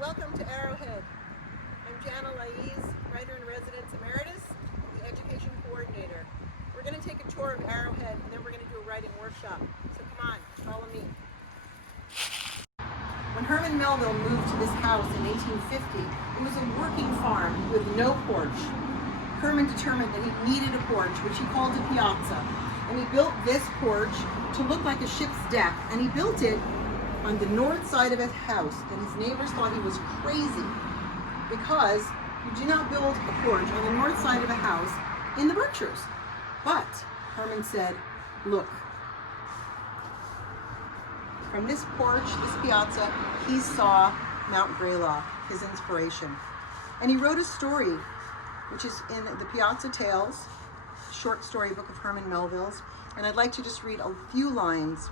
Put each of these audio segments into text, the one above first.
Welcome to Arrowhead. I'm Jana Laiz, Writer-In-Residence Emeritus, and the Education Coordinator. We're going to take a tour of Arrowhead, and then we're going to do a writing workshop. So come on, follow me. When Herman Melville moved to this house in 1850, it was a working farm with no porch. Herman determined that he needed a porch, which he called a piazza. And he built this porch to look like a ship's deck, and he built it on the north side of his house, and his neighbors thought he was crazy because you do not build a porch on the north side of a house in the Berkshires. But Herman said, look, from this porch, this piazza, he saw Mount Greylock, his inspiration. And he wrote a story, which is in the Piazza Tales, short story book of Herman Melville's. And I'd like to just read a few lines.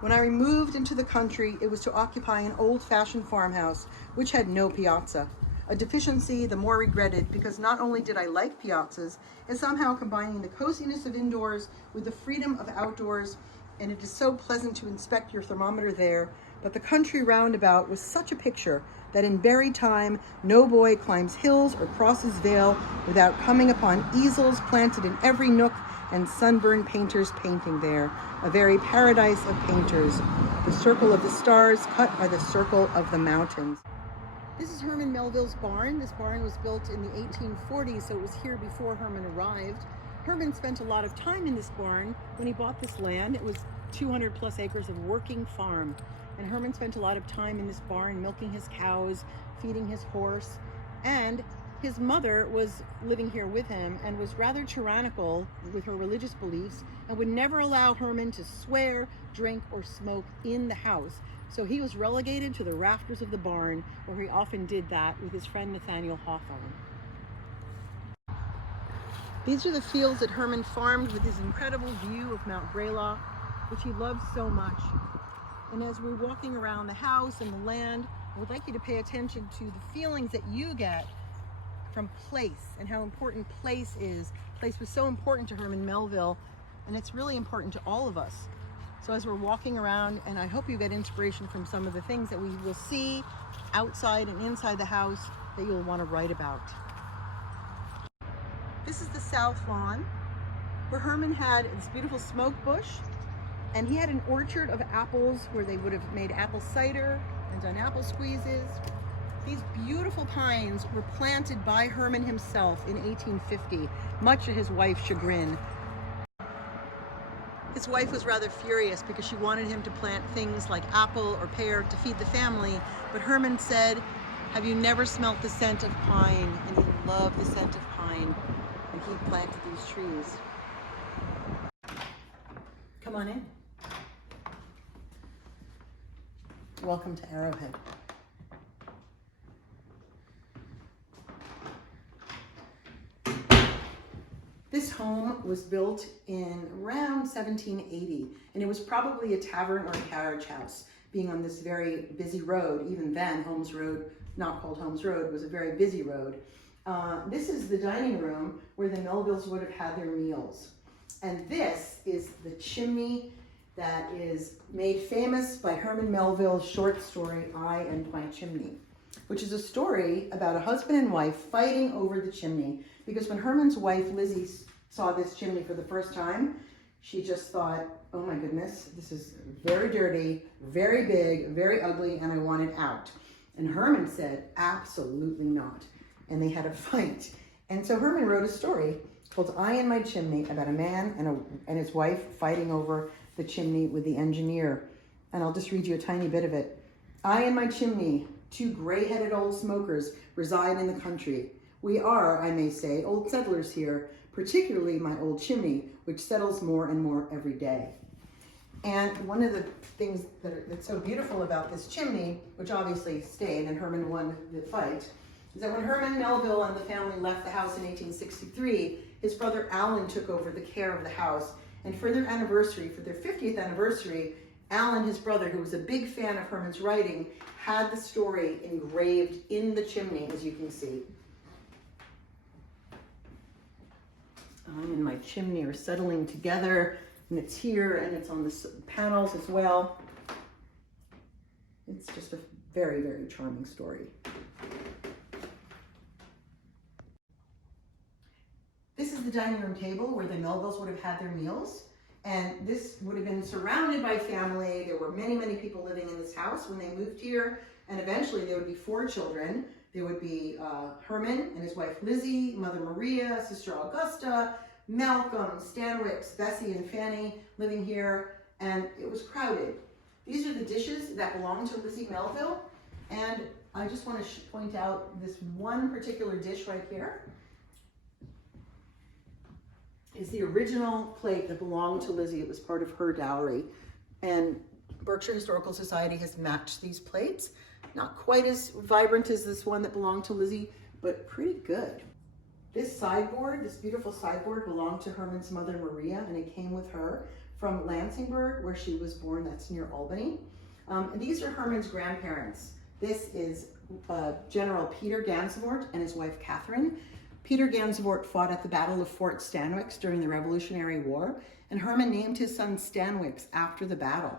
When I removed into the country, it was to occupy an old-fashioned farmhouse, which had no piazza. A deficiency the more regretted because not only did I like piazzas, and somehow combining the coziness of indoors with the freedom of outdoors, and it is so pleasant to inspect your thermometer there, but the country roundabout was such a picture that in buried time, no boy climbs hills or crosses vale without coming upon easels planted in every nook and sunburned painters painting there, a very paradise of painters, the circle of the stars cut by the circle of the mountains. This is Herman Melville's barn. This barn was built in the 1840s, so it was here before Herman arrived. Herman spent a lot of time in this barn when he bought this land. It was 200 plus acres of working farm. And Herman spent a lot of time in this barn milking his cows, feeding his horse, and his mother was living here with him and was rather tyrannical with her religious beliefs and would never allow Herman to swear, drink, or smoke in the house. So he was relegated to the rafters of the barn, where he often did that with his friend Nathaniel Hawthorne. These are the fields that Herman farmed with his incredible view of Mount Greylock, which he loved so much. And as we're walking around the house and the land, I would like you to pay attention to the feelings that you get from place and how important place is. Place was so important to Herman Melville, and it's really important to all of us. So as we're walking around, and I hope you get inspiration from some of the things that we will see outside and inside the house that you'll want to write about. This is the south lawn, where Herman had this beautiful smoke bush, and he had an orchard of apples where they would have made apple cider and done apple squeezes. These beautiful pines were planted by Herman himself in 1850, much to his wife's chagrin. His wife was rather furious because she wanted him to plant things like apple or pear to feed the family, but Herman said, have you never smelt the scent of pine? And he loved the scent of pine, and he planted these trees. Come on in. Welcome to Arrowhead. This home was built in around 1780, and it was probably a tavern or a carriage house, being on this very busy road. Even then, Holmes Road, not called Holmes Road, was a very busy road. This is the dining room where the Melvilles would have had their meals. And this is the chimney that is made famous by Herman Melville's short story, I and My Chimney, which is a story about a husband and wife fighting over the chimney. Because when Herman's wife, Lizzie, saw this chimney for the first time, she just thought, oh my goodness, this is very dirty, very big, very ugly, and I want it out. And Herman said, absolutely not. And they had a fight. And so Herman wrote a story called I and My Chimney about a man and his wife fighting over the chimney with the engineer. And I'll just read you a tiny bit of it. I and my chimney, two gray-headed old smokers, reside in the country. We are, I may say, old settlers here, particularly my old chimney, which settles more and more every day. And one of the things that's so beautiful about this chimney, which obviously stayed and Herman won the fight, is that when Herman Melville and the family left the house in 1863, his brother Alan took over the care of the house. And for their anniversary, for their 50th anniversary, Alan, his brother, who was a big fan of Herman's writing, had the story engraved in the chimney, as you can see. I and my chimney are settling together, and it's here, and it's on the panels as well. It's just a Very, very charming story. This is the dining room table where the Melvilles would have had their meals. And this would have been surrounded by family. There were many, many people living in this house when they moved here. And eventually there would be 4 children. There would be Herman and his wife Lizzie, Mother Maria, Sister Augusta, Malcolm, Stanwix, Bessie, and Fanny living here. And it was crowded. These are the dishes that belong to Lizzie Melville. And I just want to point out this one particular dish right here. Is the original plate that belonged to Lizzie. It was part of her dowry. And Berkshire Historical Society has matched these plates. Not quite as vibrant as this one that belonged to Lizzie, but pretty good. This sideboard, this beautiful sideboard, belonged to Herman's mother Maria, and it came with her from Lansingburg, where she was born. That's near Albany. And these are Herman's grandparents. This is General Peter Gansevoort and his wife Catherine. Peter Gansevoort fought at the Battle of Fort Stanwix during the Revolutionary War, and Herman named his son Stanwix after the battle.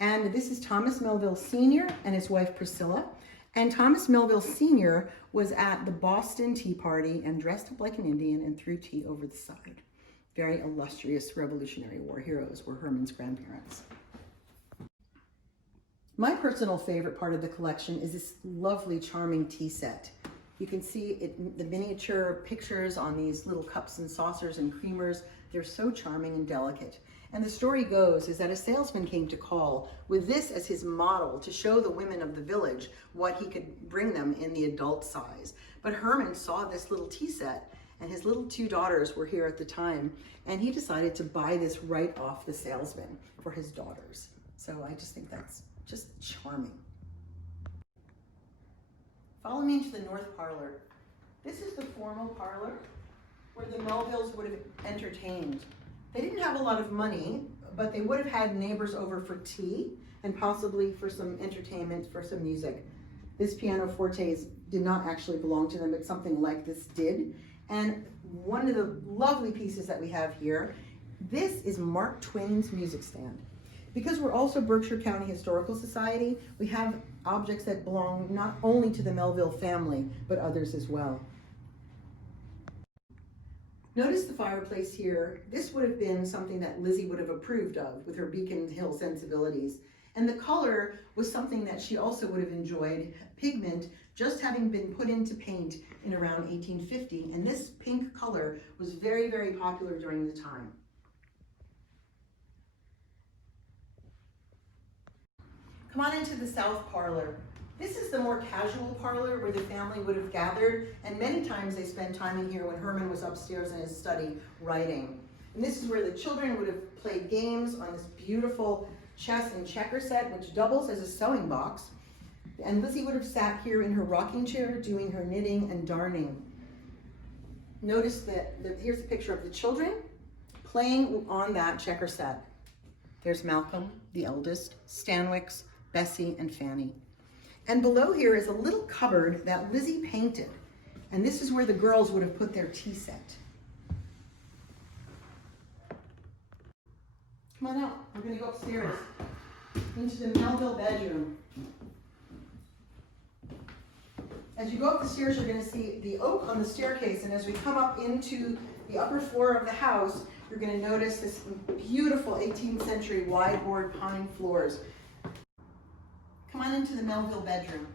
And this is Thomas Melville Sr. and his wife Priscilla. And Thomas Melville Sr. was at the Boston Tea Party and dressed up like an Indian and threw tea over the side. Very illustrious Revolutionary War heroes were Herman's grandparents. My personal favorite part of the collection is this lovely, charming tea set. You can see it, the miniature pictures on these little cups and saucers and creamers. They're so charming and delicate. And the story goes is that a salesman came to call with this as his model to show the women of the village what he could bring them in the adult size. But Herman saw this little tea set, and his little 2 daughters were here at the time, and he decided to buy this right off the salesman for his daughters. So I just think that's just charming. Follow me into the north parlor. This is the formal parlor where the Melvilles would have entertained. They didn't have a lot of money, but they would have had neighbors over for tea and possibly for some entertainment, for some music. This pianoforte did not actually belong to them, but something like this did. And one of the lovely pieces that we have here, this is Mark Twain's music stand. Because we're also Berkshire County Historical Society, we have objects that belong not only to the Melville family, but others as well. Notice the fireplace here. This would have been something that Lizzie would have approved of with her Beacon Hill sensibilities. And the color was something that she also would have enjoyed, pigment, just having been put into paint in around 1850. And this pink color was very, very popular during the time. Come on into the south parlor. This is the more casual parlor where the family would have gathered, and many times they spent time in here when Herman was upstairs in his study writing. And this is where the children would have played games on this beautiful chess and checker set, which doubles as a sewing box. And Lizzie would have sat here in her rocking chair doing her knitting and darning. Notice that here's a picture of the children playing on that checker set. There's Malcolm, the eldest, Stanwix, Bessie, and Fanny. And below here is a little cupboard that Lizzie painted. And this is where the girls would have put their tea set. Come on out, we're gonna go upstairs into the Melville bedroom. As you go up the stairs, you're gonna see the oak on the staircase, and as we come up into the upper floor of the house, you're gonna notice this beautiful 18th century wide board pine floors. Come on into the Melville bedroom.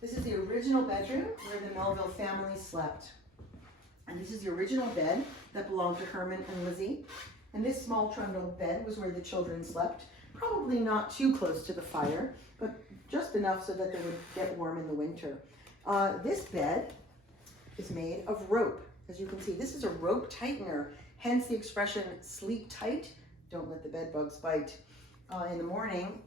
This is the original bedroom where the Melville family slept. And this is the original bed that belonged to Herman and Lizzie. And this small trundle bed was where the children slept, probably not too close to the fire, but just enough so that they would get warm in the winter. This bed is made of rope. As you can see, this is a rope tightener, hence the expression sleep tight. Don't let the bed bugs bite. In the morning,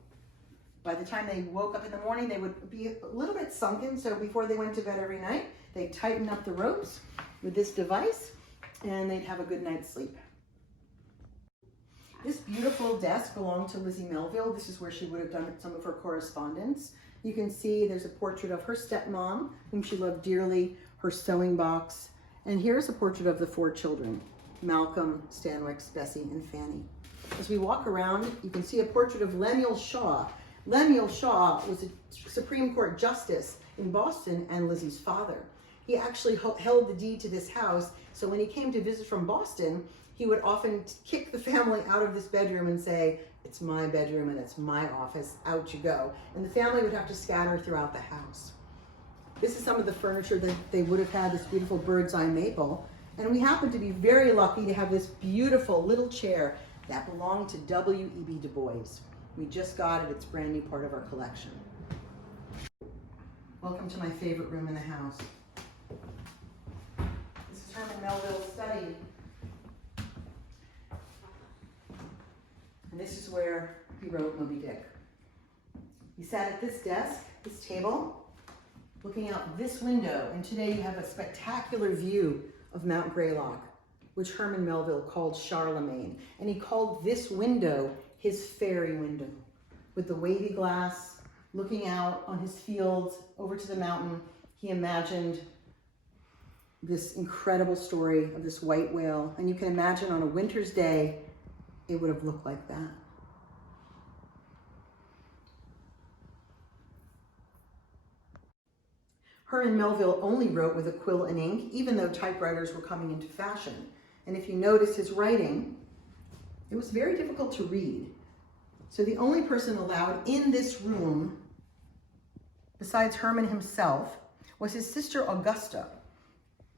by the time they woke up in the morning, they would be a little bit sunken. So before they went to bed every night, they'd tighten up the ropes with this device and they'd have a good night's sleep. This beautiful desk belonged to Lizzie Melville. This is where she would have done some of her correspondence. You can see there's a portrait of her stepmom, whom she loved dearly, her sewing box, and here's a portrait of the 4 children. Malcolm, Stanwix, Bessie, and Fanny. As we walk around, you can see a portrait of Lemuel Shaw. Lemuel Shaw was a Supreme Court justice in Boston and Lizzie's father. He actually held the deed to this house, so when he came to visit from Boston, he would often kick the family out of this bedroom and say, "It's my bedroom and it's my office, out you go." And the family would have to scatter throughout the house. This is some of the furniture that they would have had, this beautiful bird's eye maple. And we happen to be very lucky to have this beautiful little chair that belonged to W.E.B. Du Bois. We just got it, it's a brand new part of our collection. Welcome to my favorite room in the house. This is Herman Melville's study. And this is where he wrote Moby Dick. He sat at this desk, this table, looking out this window, and today you have a spectacular view of Mount Greylock, which Herman Melville called Charlemagne. And he called this window his fairy window, with the wavy glass looking out on his fields over to the mountain. He imagined this incredible story of this white whale, and you can imagine on a winter's day, it would have looked like that. Herman Melville only wrote with a quill and ink, even though typewriters were coming into fashion. And if you notice his writing, it was very difficult to read. So the only person allowed in this room, besides Herman himself, was his sister Augusta.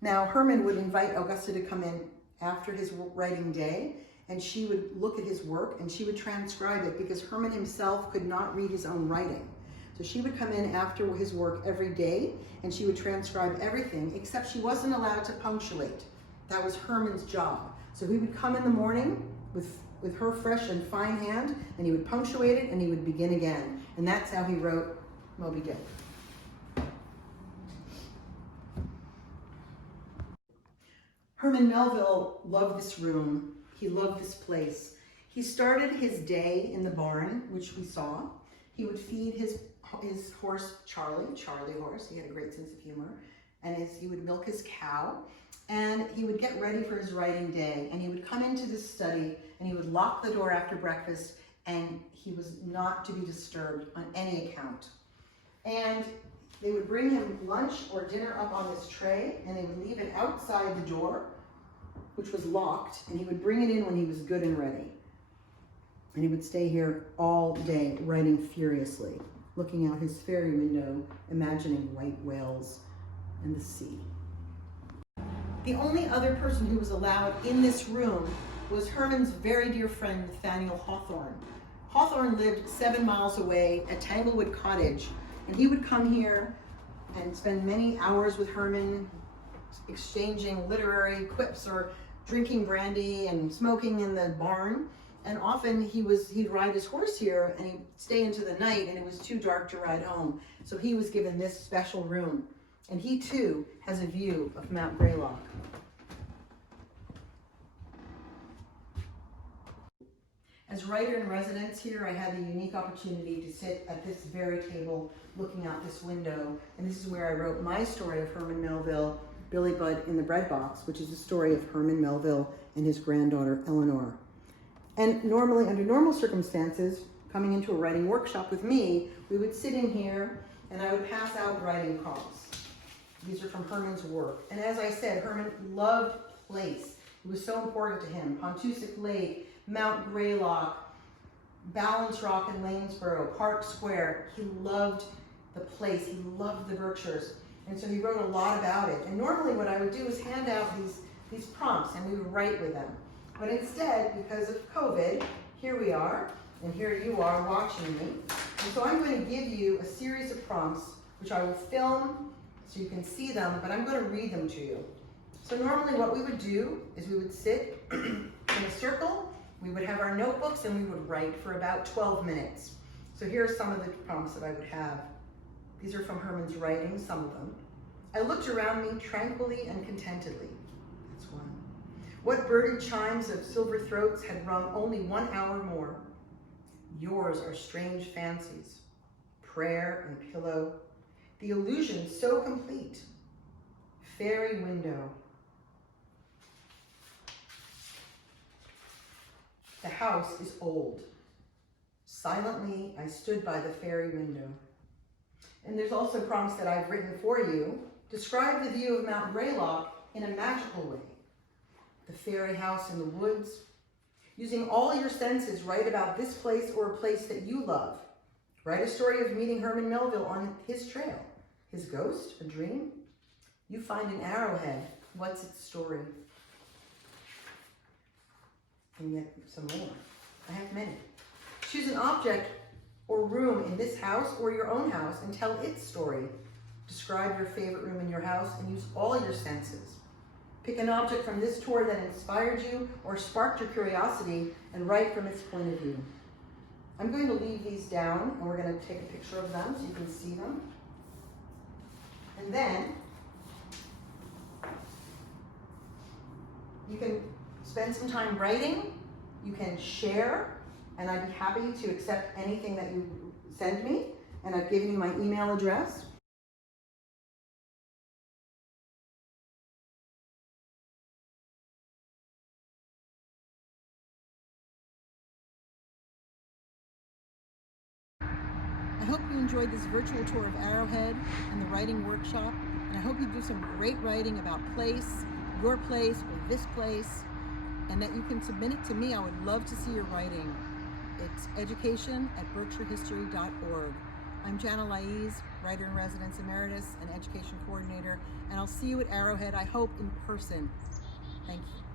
Now, Herman would invite Augusta to come in after his writing day, and she would look at his work and she would transcribe it, because Herman himself could not read his own writing. So she would come in after his work every day and she would transcribe everything, except she wasn't allowed to punctuate. That was Herman's job. So he would come in the morning with her fresh and fine hand, and he would punctuate it and he would begin again. And that's how he wrote Moby Dick. Herman Melville loved this room. He loved this place. He started his day in the barn, which we saw. He would feed his horse, Charlie horse. He had a great sense of humor. And he would milk his cow. And he would get ready for his writing day. And he would come into this study and he would lock the door after breakfast, and he was not to be disturbed on any account. And they would bring him lunch or dinner up on this tray, and they would leave it outside the door, which was locked, and he would bring it in when he was good and ready. And he would stay here all day, writing furiously, looking out his fairy window, imagining white whales and the sea. The only other person who was allowed in this room was Herman's very dear friend, Nathaniel Hawthorne. Hawthorne lived 7 miles away at Tanglewood Cottage, and he would come here and spend many hours with Herman, exchanging literary quips or drinking brandy and smoking in the barn. And often he'd ride his horse here and he'd stay into the night, and it was too dark to ride home. So he was given this special room. And he too has a view of Mount Greylock. As writer-in-residence here, I had the unique opportunity to sit at this very table looking out this window. And this is where I wrote my story of Herman Melville, Billy Budd in the Bread Box, which is the story of Herman Melville and his granddaughter, Eleanor. And normally, under normal circumstances, coming into a writing workshop with me, we would sit in here and I would pass out writing prompts. These are from Herman's work. And as I said, Herman loved place. It was so important to him. Pontusic Lake, Mount Greylock, Balance Rock in Lanesboro, Park Square. He loved the place. He loved the Berkshires. And so he wrote a lot about it. And normally what I would do is hand out these prompts and we would write with them. But instead, because of COVID, here we are, and here you are watching me. And so I'm going to give you a series of prompts, which I will film so you can see them, but I'm going to read them to you. So normally what we would do is we would sit in a circle, we would have our notebooks, and we would write for about 12 minutes. So here are some of the prompts that I would have. These are from Herman's writing, some of them. I looked around me tranquilly and contentedly. That's one. What birded chimes of silver throats had rung only 1 hour more? Yours are strange fancies, prayer and pillow, the illusion so complete. Fairy window. The house is old. Silently, I stood by the fairy window. And there's also prompts that I've written for you. Describe the view of Mount Greylock in a magical way. The fairy house in the woods. Using all your senses, write about this place or a place that you love. Write a story of meeting Herman Melville on his trail. His ghost, a dream? You find an arrowhead. What's its story? And yet some more. I have many. Choose an object or room in this house or your own house and tell its story. Describe your favorite room in your house and use all your senses. Pick an object from this tour that inspired you or sparked your curiosity and write from its point of view. I'm going to leave these down and we're going to take a picture of them so you can see them. And then you can spend some time writing, you can share, and I'd be happy to accept anything that you send me. And I've given you my email address. I hope you enjoyed this virtual tour of Arrowhead and the writing workshop. And I hope you do some great writing about place, your place, or this place, and that you can submit it to me. I would love to see your writing. It's education@berkshirehistory.org. I'm Jana Laiz, Writer-In-Residence Emeritus and Education Coordinator, and I'll see you at Arrowhead, I hope in person. Thank you.